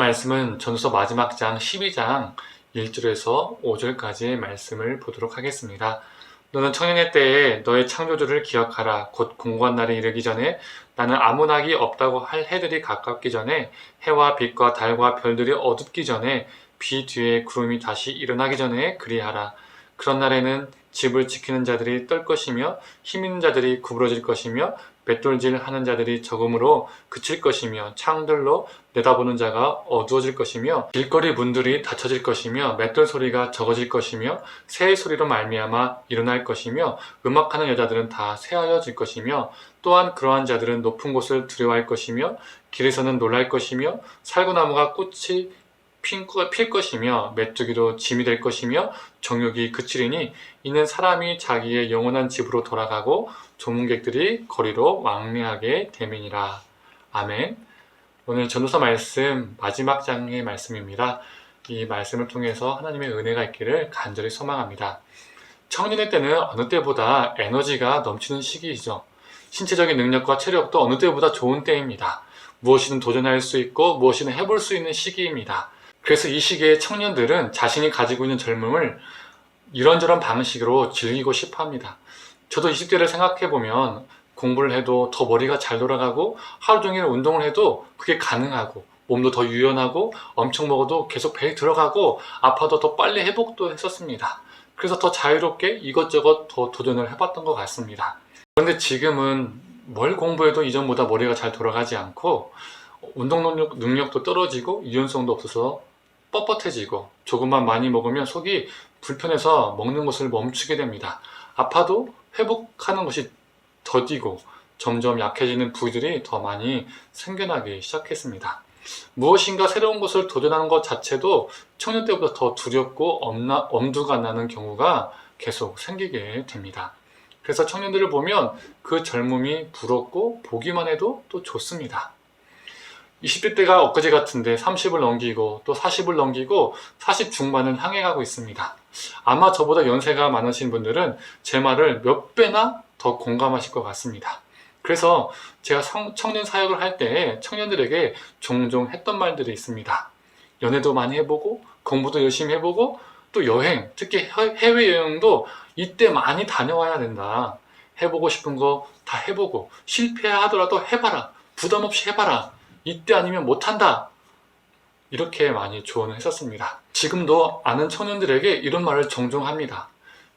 말씀은 전도서 마지막 장 12장 1절에서 5절까지의 말씀을 보도록 하겠습니다. 너는 청년의 때에 너의 창조주를 기억하라. 곧 공고한 날이 이르기 전에 나는 아무 낙이 없다고 할 해들이 가깝기 전에 해와 빛과 달과 별들이 어둡기 전에 비 뒤에 구름이 다시 일어나기 전에 그리하라. 그런 날에는 집을 지키는 자들이 떨 것이며 힘 있는 자들이 구부러질 것이며 맷돌질 하는 자들이 적음으로 그칠 것이며 창들로 내다보는 자가 어두워질 것이며 길거리 문들이 닫혀질 것이며 맷돌 소리가 적어질 것이며 새의 소리로 말미암아 일어날 것이며 음악하는 여자들은 다 새하여질 것이며 또한 그러한 자들은 높은 곳을 두려워할 것이며 길에서는 놀랄 것이며 살구나무가 꽃이 필 것이며 메뚜기도 짐이 될 것이며 정욕이 그치리니 이는 사람이 자기의 영원한 집으로 돌아가고 조문객들이 거리로 왕래하게 됨이니라. 아멘. 오늘 전도서 말씀 마지막 장의 말씀입니다. 이 말씀을 통해서 하나님의 은혜가 있기를 간절히 소망합니다. 청년의 때는 어느 때보다 에너지가 넘치는 시기이죠. 신체적인 능력과 체력도 어느 때보다 좋은 때입니다. 무엇이든 도전할 수 있고 무엇이든 해볼 수 있는 시기입니다. 그래서 이 시기에 청년들은 자신이 가지고 있는 젊음을 이런저런 방식으로 즐기고 싶어 합니다. 저도 20대를 생각해보면 공부를 해도 더 머리가 잘 돌아가고 하루 종일 운동을 해도 그게 가능하고 몸도 더 유연하고 엄청 먹어도 계속 배에 들어가고 아파도 더 빨리 회복도 했었습니다. 그래서 더 자유롭게 이것저것 더 도전을 해봤던 것 같습니다. 그런데 지금은 뭘 공부해도 이전보다 머리가 잘 돌아가지 않고 운동 능력도 떨어지고 유연성도 없어서 뻣뻣해지고 조금만 많이 먹으면 속이 불편해서 먹는 것을 멈추게 됩니다. 아파도 회복하는 것이 더디고 점점 약해지는 부위들이 더 많이 생겨나기 시작했습니다. 무엇인가 새로운 것을 도전하는 것 자체도 청년 때보다 더 두렵고 엄두가 나는 경우가 계속 생기게 됩니다. 그래서 청년들을 보면 그 젊음이 부럽고 보기만 해도 또 좋습니다. 20대 때가 엊그제 같은데 30을 넘기고 또 40을 넘기고 40 중반을 향해 가고 있습니다. 아마 저보다 연세가 많으신 분들은 제 말을 몇 배나 더 공감하실 것 같습니다. 그래서 제가 청년 사역을 할 때 청년들에게 종종 했던 말들이 있습니다. 연애도 많이 해보고 공부도 열심히 해보고 또 여행, 특히 해외여행도 이때 많이 다녀와야 된다. 해보고 싶은 거 다 해보고 실패하더라도 해봐라. 부담 없이 해봐라. 이때 아니면 못한다. 이렇게 많이 조언을 했었습니다. 지금도 아는 청년들에게 이런 말을 종종 합니다.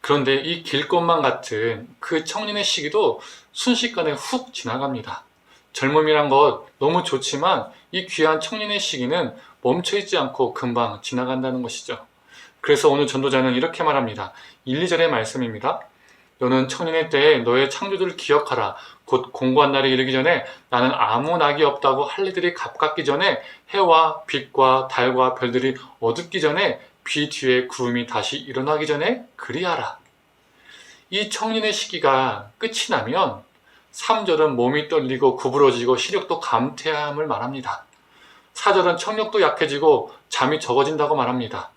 그런데 이 길 것만 같은 그 청년의 시기도 순식간에 훅 지나갑니다. 젊음이란 것 너무 좋지만 이 귀한 청년의 시기는 멈춰있지 않고 금방 지나간다는 것이죠. 그래서 오늘 전도자는 이렇게 말합니다. 1, 2절의 말씀입니다. 너는 청년의 때에 너의 창조주를 기억하라. 곧 공고한 날이 이르기 전에 나는 아무 낙이 없다고 할 일들이 가깝기 전에 해와 빛과 달과 별들이 어둡기 전에 비 뒤에 구름이 다시 일어나기 전에 그리하라. 이 청년의 시기가 끝이 나면 3절은 몸이 떨리고 구부러지고 시력도 감퇴함을 말합니다. 4절은 청력도 약해지고 잠이 적어진다고 말합니다.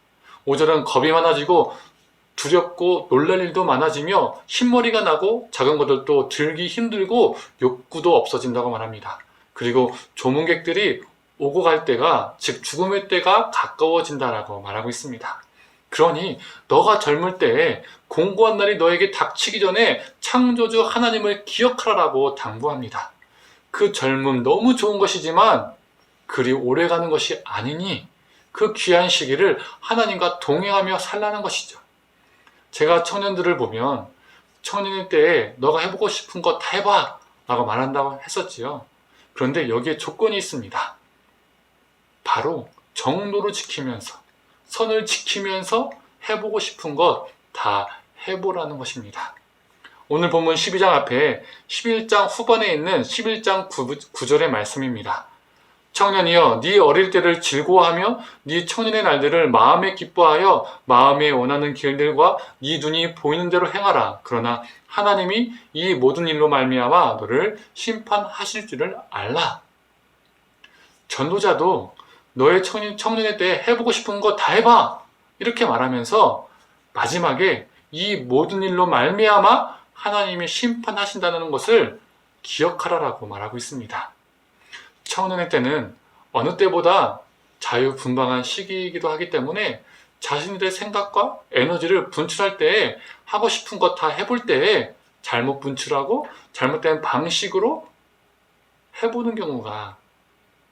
5절은 겁이 많아지고 두렵고 놀랄 일도 많아지며 흰머리가 나고 작은 것들도 들기 힘들고 욕구도 없어진다고 말합니다. 그리고 조문객들이 오고 갈 때가 즉 죽음의 때가 가까워진다라고 말하고 있습니다. 그러니 너가 젊을 때에 공고한 날이 너에게 닥치기 전에 창조주 하나님을 기억하라고 당부합니다. 그 젊음 너무 좋은 것이지만 그리 오래가는 것이 아니니 그 귀한 시기를 하나님과 동행하며 살라는 것이죠. 제가 청년들을 보면 청년의 때에 너가 해보고 싶은 거 다 해봐 라고 말한다고 했었지요. 그런데 여기에 조건이 있습니다. 바로 정도를 지키면서 선을 지키면서 해보고 싶은 것 다 해보라는 것입니다. 오늘 본문 12장 앞에 11장 후반에 있는 11장 9절의 말씀입니다. 청년이여 네 어릴 때를 즐거워하며 네 청년의 날들을 마음에 기뻐하여 마음에 원하는 길들과 네 눈이 보이는 대로 행하라. 그러나 하나님이 이 모든 일로 말미암아 너를 심판하실 줄을 알라. 전도자도 너의 청년의 때 해보고 싶은 거 다 해봐 이렇게 말하면서 마지막에 이 모든 일로 말미암아 하나님이 심판하신다는 것을 기억하라라고 말하고 있습니다. 청년의 때는 어느 때보다 자유분방한 시기이기도 하기 때문에 자신들의 생각과 에너지를 분출할 때 하고 싶은 것 다 해볼 때 잘못 분출하고 잘못된 방식으로 해보는 경우가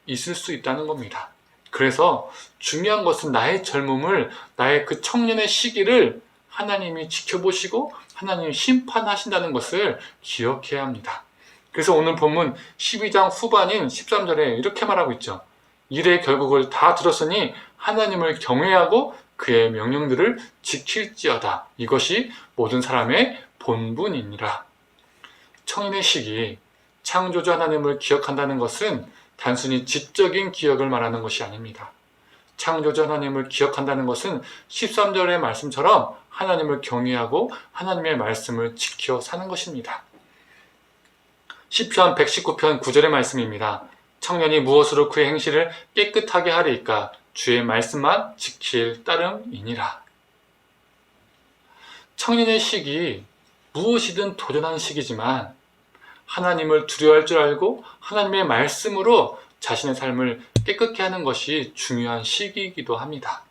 있을 수 있다는 겁니다. 그래서 중요한 것은 나의 젊음을, 나의 그 청년의 시기를 하나님이 지켜보시고 하나님이 심판하신다는 것을 기억해야 합니다. 그래서 오늘 본문 12장 후반인 13절에 이렇게 말하고 있죠. 일의 결국을 다 들었으니 하나님을 경외하고 그의 명령들을 지킬지어다. 이것이 모든 사람의 본분이니라. 청년의 시기, 창조주 하나님을 기억한다는 것은 단순히 지적인 기억을 말하는 것이 아닙니다. 창조주 하나님을 기억한다는 것은 13절의 말씀처럼 하나님을 경외하고 하나님의 말씀을 지켜 사는 것입니다. 시편 119편 9절의 말씀입니다. 청년이 무엇으로 그의 행실을 깨끗하게 하리이까 주의 말씀만 지킬 따름이니라. 청년의 시기, 무엇이든 도전하는 시기지만 하나님을 두려워할 줄 알고 하나님의 말씀으로 자신의 삶을 깨끗게 하는 것이 중요한 시기이기도 합니다.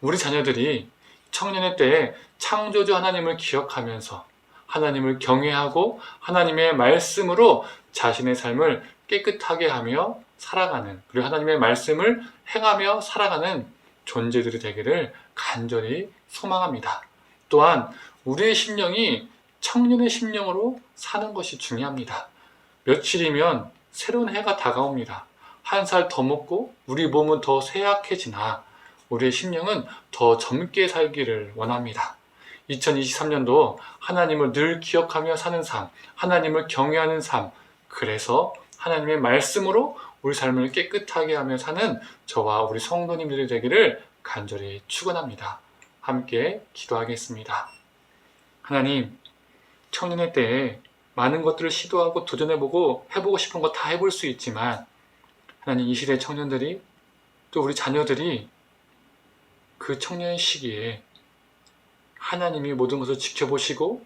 우리 자녀들이 청년의 때에 창조주 하나님을 기억하면서 하나님을 경외하고 하나님의 말씀으로 자신의 삶을 깨끗하게 하며 살아가는, 그리고 하나님의 말씀을 행하며 살아가는 존재들이 되기를 간절히 소망합니다. 또한 우리의 심령이 청년의 심령으로 사는 것이 중요합니다. 며칠이면 새로운 해가 다가옵니다. 한 살 더 먹고 우리 몸은 더 쇠약해지나 우리의 심령은 더 젊게 살기를 원합니다. 2023년도 하나님을 늘 기억하며 사는 삶, 하나님을 경외하는 삶, 그래서 하나님의 말씀으로 우리 삶을 깨끗하게 하며 사는 저와 우리 성도님들이 되기를 간절히 축원합니다. 함께 기도하겠습니다. 하나님, 청년의 때에 많은 것들을 시도하고 도전해보고 해보고 싶은 거 다 해볼 수 있지만 하나님, 이 시대 청년들이 또 우리 자녀들이 그 청년의 시기에 하나님이 모든 것을 지켜보시고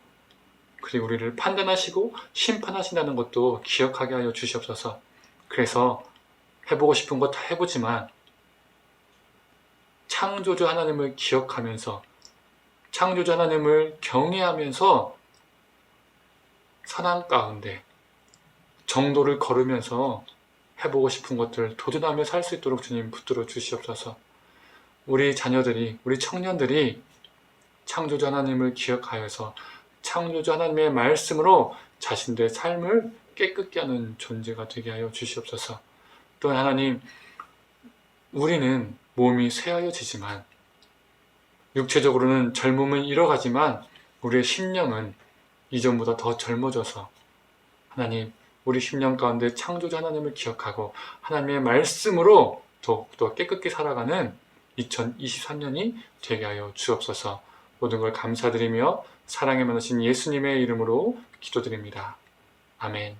그리고 우리를 판단하시고 심판하신다는 것도 기억하게 하여 주시옵소서. 그래서 해보고 싶은 거 다 해보지만 창조주 하나님을 기억하면서 창조주 하나님을 경외하면서 선한 가운데 정도를 걸으면서 해보고 싶은 것들 도전하며 살 수 있도록 주님 붙들어 주시옵소서. 우리 자녀들이, 우리 청년들이 창조주 하나님을 기억하여서 창조주 하나님의 말씀으로 자신들의 삶을 깨끗게 하는 존재가 되게 하여 주시옵소서. 또한 하나님, 우리는 몸이 쇠하여지지만 육체적으로는 젊음은 잃어가지만 우리의 심령은 이전보다 더 젊어져서 하나님, 우리 심령 가운데 창조주 하나님을 기억하고 하나님의 말씀으로 더욱더 깨끗게 살아가는 2023년이 되게 하여 주옵소서. 모든 걸 감사드리며 사랑에 많으신 예수님의 이름으로 기도드립니다. 아멘.